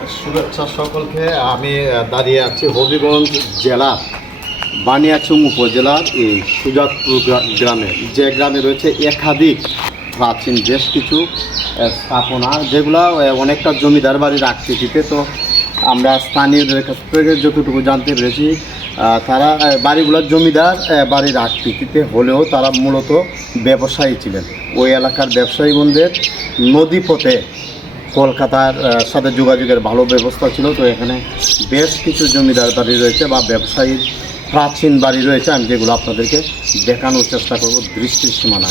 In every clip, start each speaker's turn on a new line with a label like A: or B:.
A: শুভেচ্ছা সকলকে। আমি দাঁড়িয়ে আছি হবিগঞ্জ জেলার বানিয়াচুম উপজেলার এই সুজাতপুর গ্রা- গ্রামে। যে গ্রামে রয়েছে একাধিক প্রাচীন বেশ কিছু স্থাপনা, যেগুলো অনেকটা জমিদার বাড়ির আকৃতিতে। তো আমরা স্থানীয়দের কাছ থেকে যতটুকু জানতে পেরেছি তারা বাড়িগুলোর জমিদার বাড়ির আকৃতিতে হলেও তারা মূলত ব্যবসায়ী ছিলেন। ওই এলাকার ব্যবসায়ী বোনদের নদীপথে কলকাতার সাথে যোগাযোগের ভালো ব্যবস্থা ছিল, তো এখানে বেশ কিছু জমিদার বাড়ি রয়েছে বা ব্যবসায়ীর প্রাচীন বাড়ি রয়েছে। আমি যেগুলো আপনাদেরকে দেখানোর চেষ্টা করব, দৃষ্টির সীমানা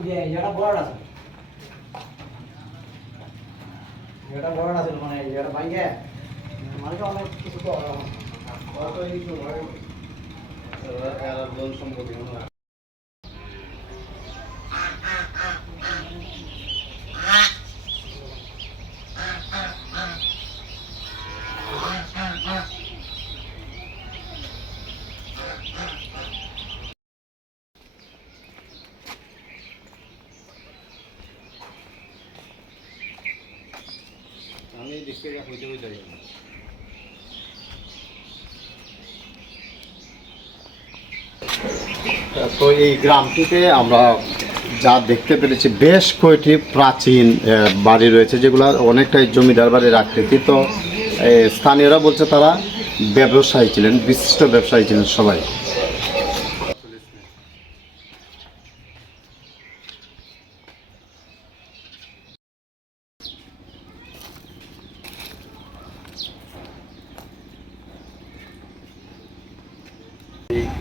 B: এটা বড় আছে। এটা বড় আছে মানে এটা বাইকে মানুষ অনেক কিছু তো
A: সম্পত্তি হইতে হইতে তো এই গ্রামটিতে আমরা যা দেখতে পেরেছি, বেশ কয়েকটি প্রাচীন বাড়ি রয়েছে, যেগুলো অনেকটাই জমিদার বাড়ির আকৃতি। তো স্থানীয়রা বলছে তারা ব্যবসায়ী ছিলেন, বিশিষ্ট ব্যবসায়ী ছিলেন সবাই।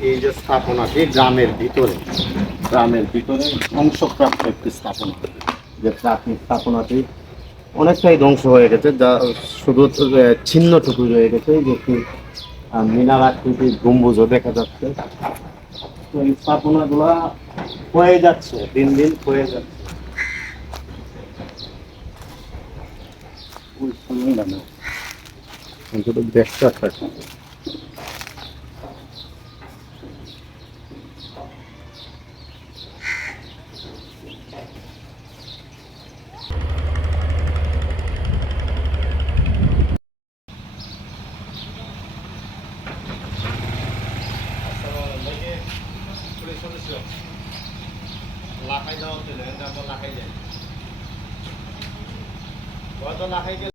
A: এই- যে স্থাপনাটি গ্রামের ভিতরে গ্রামের ভিতরে ধ্বংসপ্রাপ্ত একটি স্থাপনা। যে প্রাচীন স্থাপনাটি অনেকটাই ধ্বংস হয়ে গেছে, যা শুধু ছিন্নটুকু রয়ে গেছে, যে একটি মিনার আকৃতির গম্বুজও দেখা যাচ্ছে। তো এই স্থাপনাগুলা হয়ে যাচ্ছে, দিন দিন হয়ে যাচ্ছে। সময় দেখতে একটা লাখাই যাওয়া ছিল তারপর লাখাই যায় হয়তো লাখাই গেলে